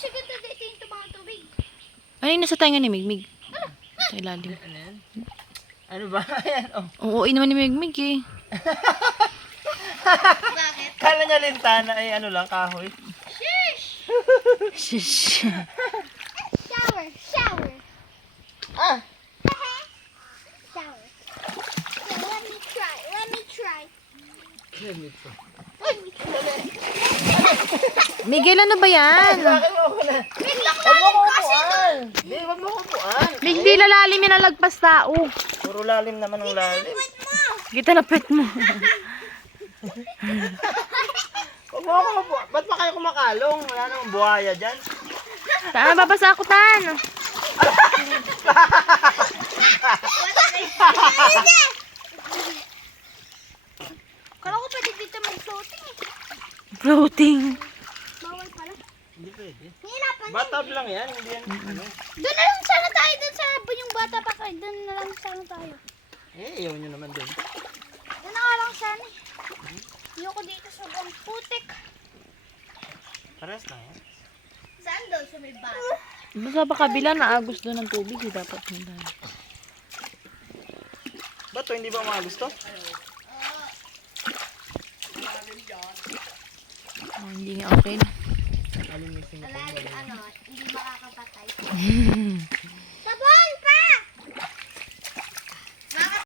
kasi ganda dito yung mga tubig. Ano yung nasa tainga ni Migmig? Sa ilalim. Ano yan? Ano ba? Ayan, oh. Oo, naman ni Migmig eh. Bakit? Kala niya lintana ay ano lang, kahoy. Sheesh! Shish. Shower, shower. Ah! Shower. So, let me try. Let me try. Let me try. Miguel, ano ba yan? Bakit mo ako na? Biglang Huwag mo lalim ko kasi. upuan! Di, huwag mo ko upuan! Mig, di lalalim yan ang lagpas tao. Puro lalim naman ang lalim. Wait mo. Kita na pet mo. Huwag mo ko upuan. Ba't pa kayo kumakalong? Wala namang buhaya dyan. Saan babasa ako tan? Kala ko pwede dito mag-floating eh. Floating. Bawal pala. Hindi pwede. Hinapan. Batab lang yan, hindi yan. Ano? Doon na lang sana tayo. Doon sa yung bata pa kayo. Doon na lang sana tayo. Eh, ayaw nyo naman din. Doon na nga lang sana eh. Ayoko dito sa bang putik. Pares na yan. Saan doon sa may bata? Basta pa kabila na agos doon ng tubig. Di dapat nila. Ba't to, hindi ba mga gusto? Oh, hindi nga okay na. Alin missing Wala, hindi makakapatay.